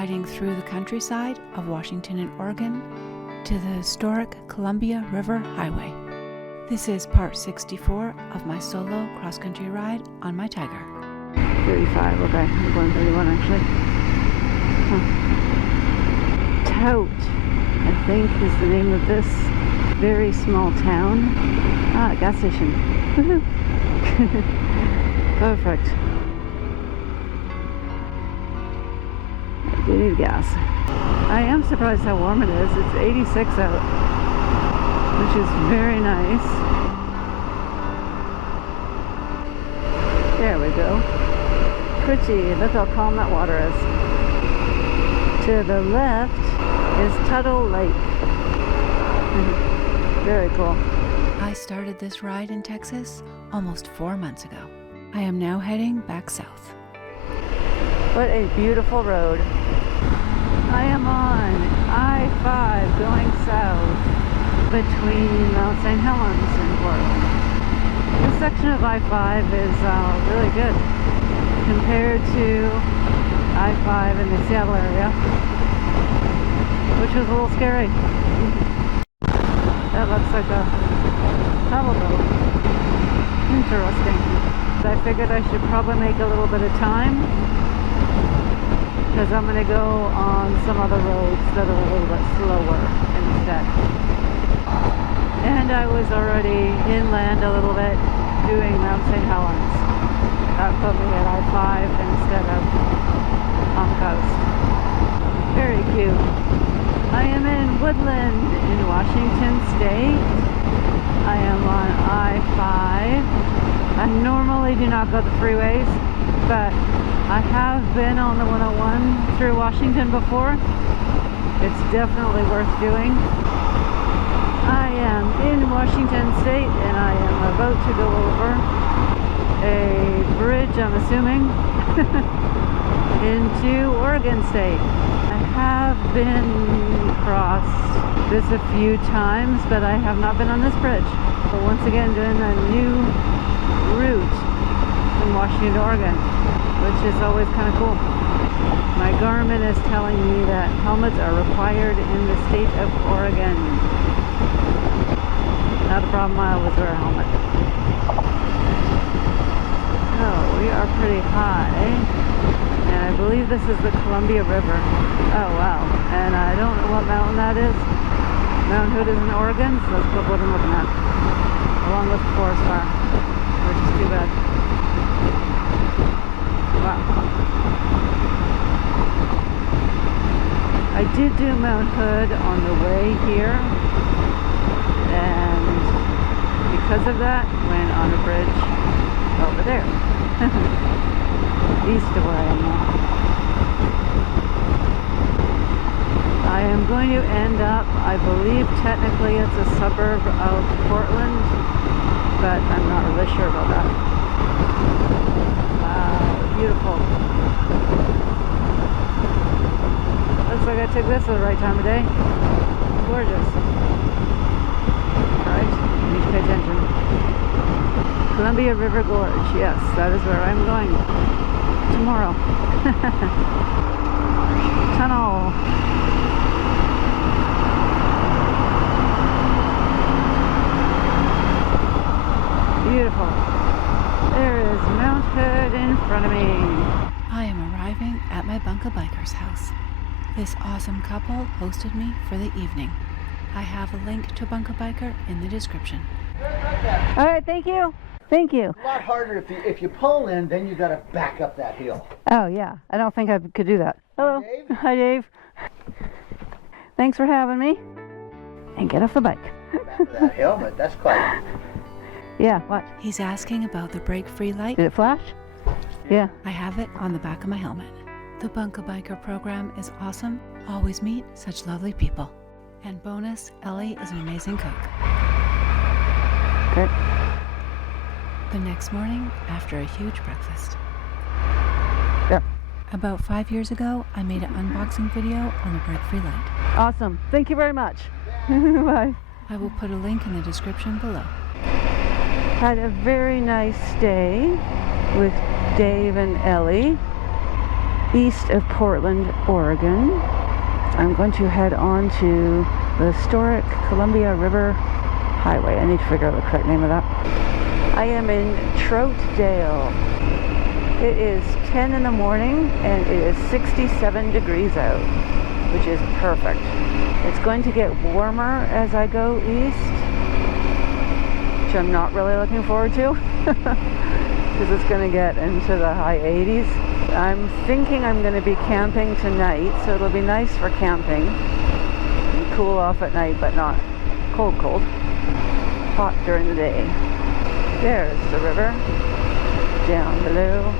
riding through the countryside of Washington and Oregon to the Historic Columbia River Highway. This is part 64 of my solo cross-country ride on my Tiger. 35, okay, I'm going 31 actually. Tout, I think, is the name of this very small town. Ah, gas station. Woohoo! Perfect. I do need gas. I am surprised how warm it is. It's 86 out, which is very nice. There we go. Pretty. Look how calm that water is. To the left is Tuttle Lake. Very cool. I started this ride in Texas almost 4 months ago. I am now heading back south. What a beautiful road. I am on I-5 going south between Mount St. Helens and Portland. This section of I-5 is really good compared to I-5 in the Seattle area, which was a little scary. That looks like a paddle boat. Interesting. I figured I should probably make a little bit of time because I'm going to go on some other roads that are a little bit slower instead. And I was already inland a little bit doing Mount St. Helens. That put me at I-5 instead of on the coast. Very cute. I am in Woodland in Washington State. I am on I-5. I normally do not go the freeways, but I have been on the 101 through Washington before. It's definitely worth doing. I am in Washington State and I am about to go over a bridge, I'm assuming, into Oregon State. I have been across this a few times, but I have not been on this bridge. But once again, doing a new route from Washington to Oregon, which is always kind of cool. My Garmin is telling me that helmets are required in the state of Oregon. Not a problem, I always wear a helmet. Oh, we are pretty high. And I believe this is the Columbia River. Oh, wow. And I don't know what mountain that is. Mount Hood is in Oregon, so that's what I'm looking at. Along with the forest fire, which is too bad. Wow. I did do Mount Hood on the way here, and because of that, went on a bridge over there, east of where I am now. I am going to end up, I believe technically it's a suburb of Portland, but I'm not really sure about that. Wow, beautiful. Looks like I took this at the right time of day. Gorgeous. Alright, need to pay attention. Columbia River Gorge, yes, that is where I'm going tomorrow. Tunnel. Beautiful. There is Mount Hood in front of me. I am arriving at my Bunk biker's house. This awesome couple hosted me for the evening. I have a link to Bunk biker in the description. All right, thank you. Thank you. A lot harder if you pull in, then you got to back up that hill. Oh yeah, I don't think I could do that. Hello. Dave? Hi, Dave. Thanks for having me. And get off the bike. Back of that hill, but that's quite. Yeah, what? He's asking about the brake-free light. Did it flash? Yeah. I have it on the back of my helmet. The Bunk biker program is awesome. Always meet such lovely people. And bonus, Ellie is an amazing cook. Good. The next morning, after a huge breakfast. Yeah. About 5 years ago, I made an unboxing video on the brake-free light. Awesome. Thank you very much. Bye. I will put a link in the description below. Had a very nice day with Dave and Ellie. east of Portland, Oregon. I'm going to head on to the Historic Columbia River Highway. I need to figure out the correct name of that. I am in Troutdale. It is 10 in the morning and it is 67 degrees out, which is perfect. It's going to get warmer as I go east, which I'm not really looking forward to because it's going to get into the high 80s. I'm thinking I'm going to be camping tonight, so it'll be nice for camping and cool off at night, but not cold. Hot during the day. There's the river down below.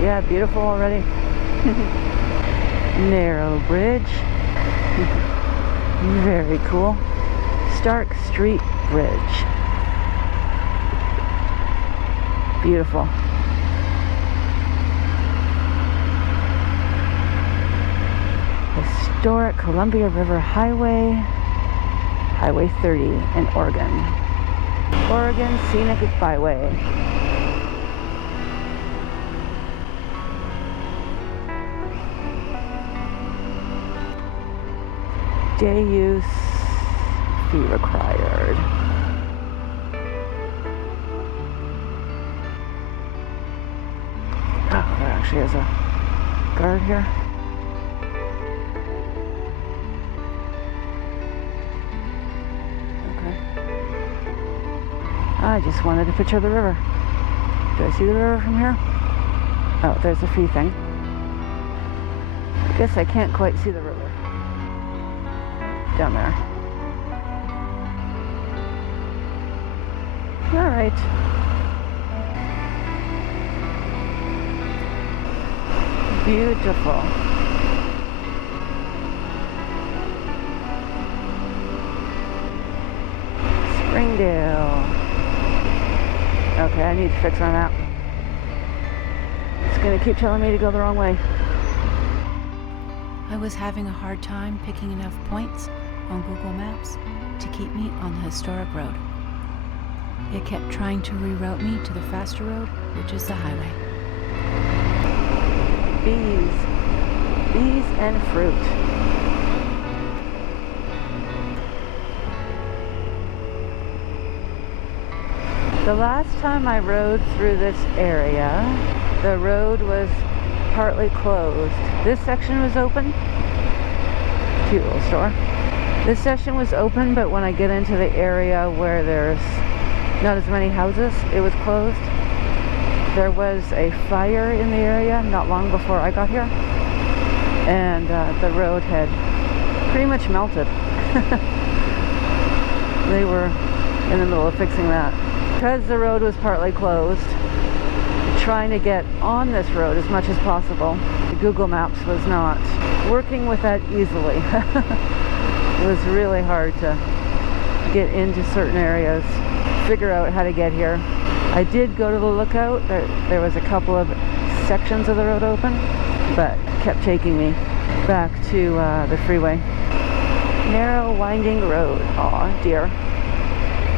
Yeah, beautiful already. Narrow bridge. Very cool. Stark Street Bridge. Beautiful. Historic Columbia River Highway, Highway 30 in Oregon. Oregon Scenic Byway. Day use, fee required. Oh, there actually is a guard here. I just wanted a picture of the river. Do I see the river from here? Oh, there's a fee thing. I guess I can't quite see the river. Down there. All right. Beautiful. Springdale. Okay, I need to fix my map. It's gonna keep telling me to go the wrong way. I was having a hard time picking enough points on Google Maps to keep me on the historic road. It kept trying to reroute me to the faster road, which is the highway. Bees and fruit. The last time I rode through this area, the road was partly closed. This section was open. Cute little store. This section was open, but when I get into the area where there's not as many houses, it was closed. There was a fire in the area not long before I got here, and the road had pretty much melted. They were in the middle of fixing that. Because the road was partly closed, trying to get on this road as much as possible, the Google Maps was not working with that easily. It was really hard to get into certain areas, figure out how to get here. I did go to the lookout. There was a couple of sections of the road open, but kept taking me back to the freeway. Narrow, winding road. Aw, deer.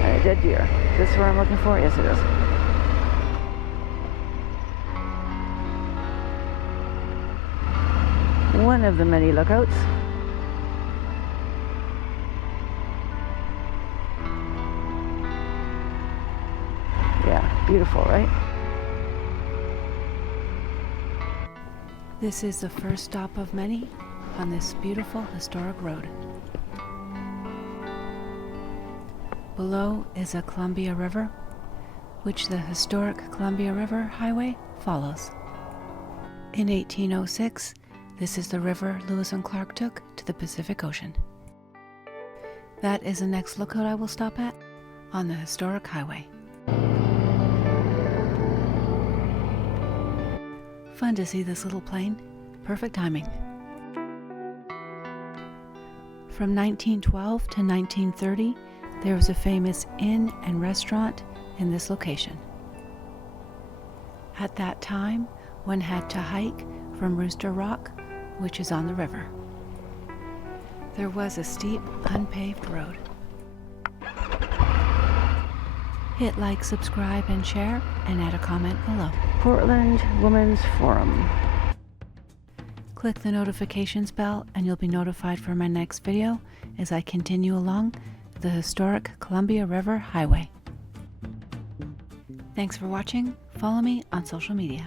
And a dead deer. Is this where I'm looking for? Yes, it is. One of the many lookouts. Yeah, beautiful, right? This is the first stop of many on this beautiful historic road. Below is a Columbia River, which the Historic Columbia River Highway follows. In 1806, this is the river Lewis and Clark took to the Pacific Ocean. That is the next lookout I will stop at on the historic highway. Fun to see this little plane. Perfect timing. From 1912 to 1930, there was a famous inn and restaurant in this location. At that time, one had to hike from Rooster Rock, which is on the river. There was a steep, unpaved road. Hit like, subscribe, and share, and add a comment below. Portland Women's Forum. Click the notifications bell and you'll be notified for my next video as I continue along the historic Columbia River Highway. Thanks for watching. Follow me on social media.